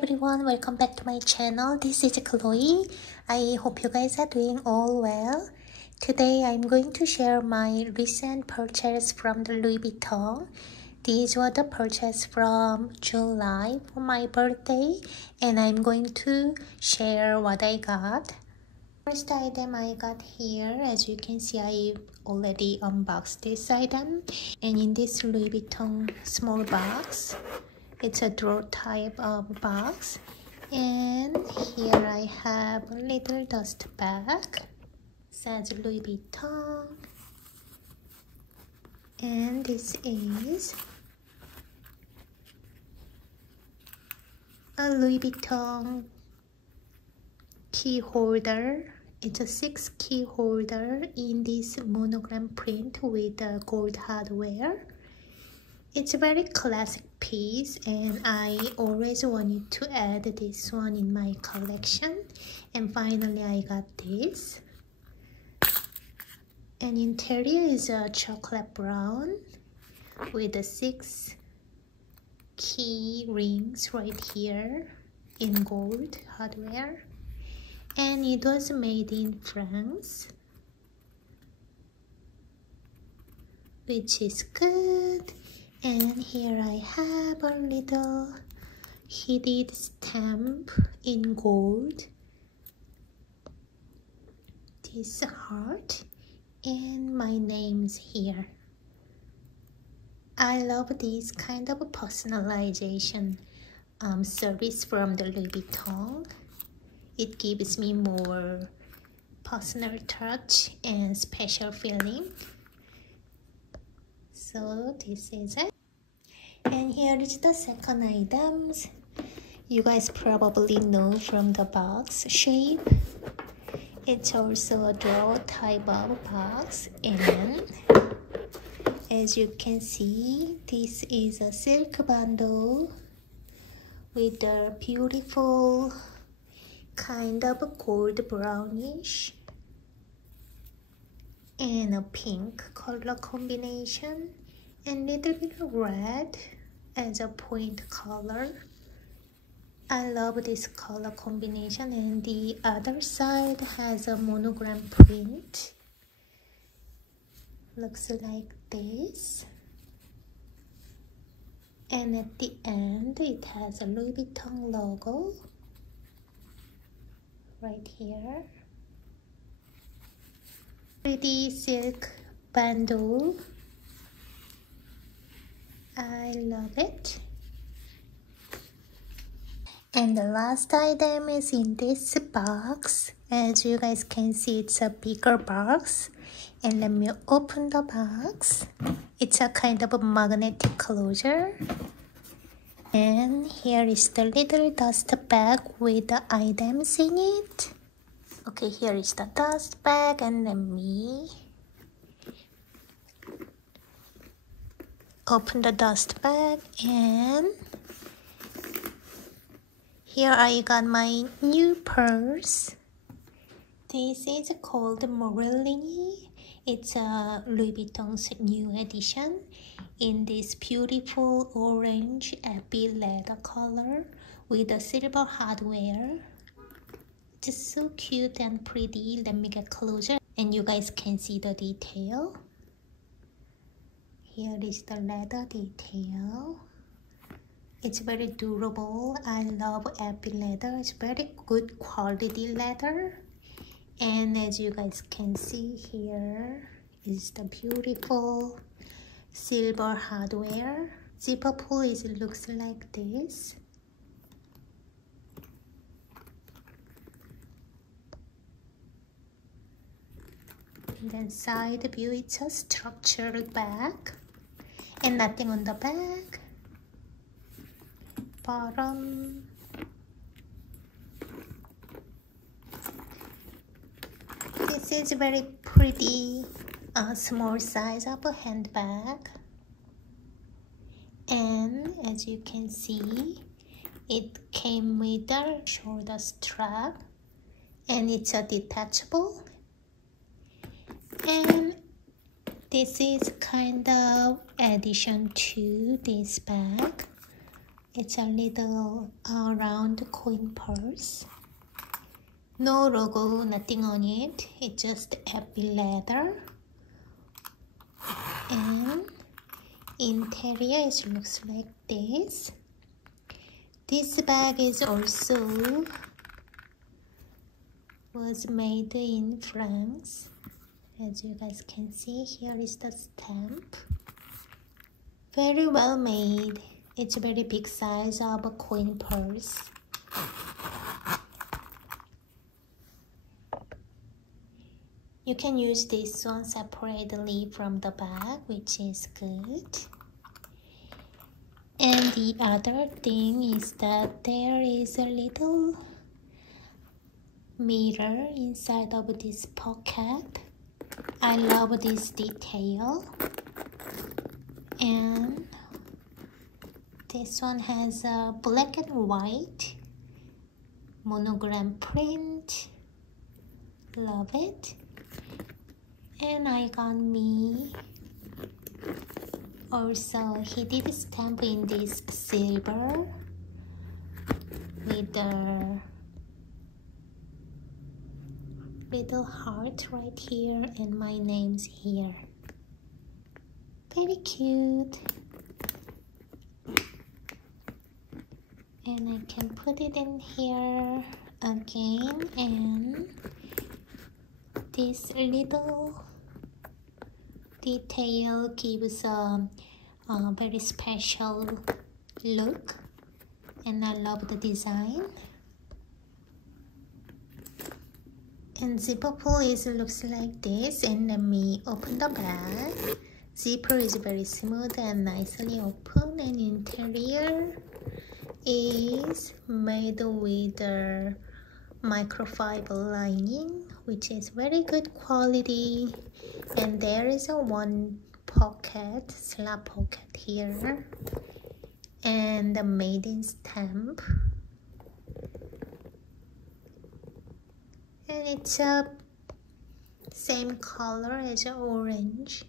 everyone, welcome back to my channel. This is Chloe. I hope you guys are doing all well. Today I'm going to share my recent purchase from the Louis Vuitton. These were the purchase from July for my birthday, and I'm going to share what I got. First item I got here, as you can see, I already unboxed this item, and in this Louis Vuitton small box, it's a drawer type of box, and here I have a little dust bag, says Louis Vuitton, and this is a Louis Vuitton key holder. It's a 6 key holder in this monogram print with gold hardware. It's a very classic piece, and I always wanted to add this one in my collection, and finally I got this. And interior is a chocolate brown with the 6 key rings right here in gold hardware, and it was made in France, which is good. And here I have a little heated stamp in gold, this heart, and my name's here. I love this kind of personalization service from the Louis Vuitton. It gives me more personal touch and special feeling. So this is it. And here is the second items. You guys probably know from the box shape. It's also a drawer type of box, and as you can see, this is a silk bundle with a beautiful kind of gold brownish and a pink color combination, and little bit of red as a point color. I love this color combination, and the other side has a monogram print. Looks like this. And at the end, it has a Louis Vuitton logo right here. Pretty silk bundle. I love it. And the last item is in this box. As you guys can see, it's a bigger box. And let me open the box. It's a kind of a magnetic closure. And here is the little dust bag with the items in it. Okay, here is the dust bag, and let me open the dust bag, and here I got my new purse. This is called Morelli. It's a Louis Vuitton's new edition in this beautiful orange epi leather color with a silver hardware. It's so cute and pretty. Let me get closer and you guys can see the detail. Here is the leather detail. It's very durable. I love epi leather. It's very good quality leather. And as you guys can see, here is the beautiful silver hardware. Zipper pull looks like this. And then side view, it's a structured bag and nothing on the back. Bottom. This is very pretty small size of a handbag, and as you can see, it came with a shoulder strap, and it's a detachable. And this is kind of addition to this bag. It's a little round coin purse. No logo, nothing on it. It's just happy leather. And interior it looks like this. This bag is also was made in France. As you guys can see, here is the stamp. Very well made. It's a very big size of a coin purse. You can use this one separately from the bag, which is good. And the other thing is that there is a little mirror inside of this pocket. I love this detail. And this one has a black and white monogram print. Love it. And I got me also, he did stamp in this silver with the little heart right here and my name's here. Very cute. And I can put it in here again, and this little detail gives a very special look, and I love the design. And zipper pull looks like this, and let me open the bag. Zipper is very smooth and nicely open, and interior is made with a microfiber lining, which is very good quality. And there is a one pocket, slap pocket here, and the made in stamp. And it's a same color as orange.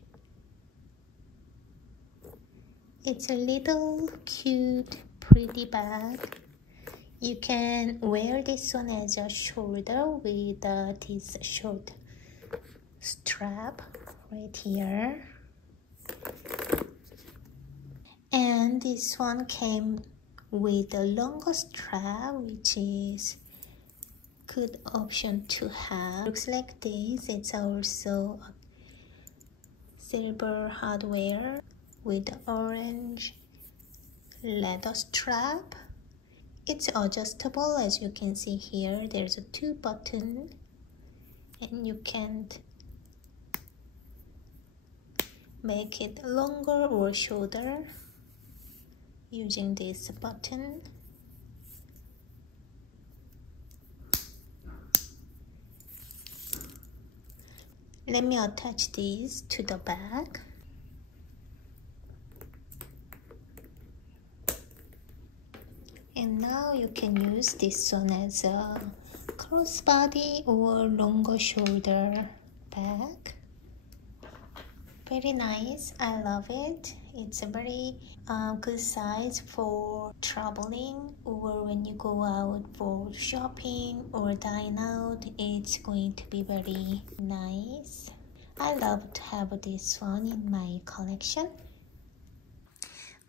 It's a little cute, pretty bag. You can wear this one as a shoulder with this short strap right here. And this one came with a longer strap, which is good option to have. Looks like this. It's also silver hardware with orange leather strap. It's adjustable, as you can see here. There's a 2 button, and you can make it longer or shorter using this button. Let me attach this to the bag. And now you can use this one as a crossbody or longer shoulder bag. Very nice. I love it. It's a very good size for traveling, or when you go out for shopping or dine out. It's going to be very nice. I love to have this one in my collection.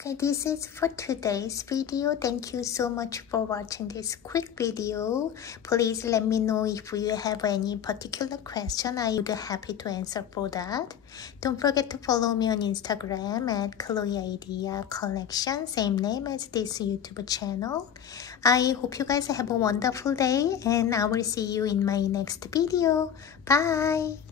Okay, this is for today's video. Thank you so much for watching this quick video. Please let me know if you have any particular question. I would be happy to answer for that. Don't forget to follow me on Instagram at Chloe Idea Collection, same name as this YouTube channel. I hope you guys have a wonderful day, and I will see you in my next video. Bye!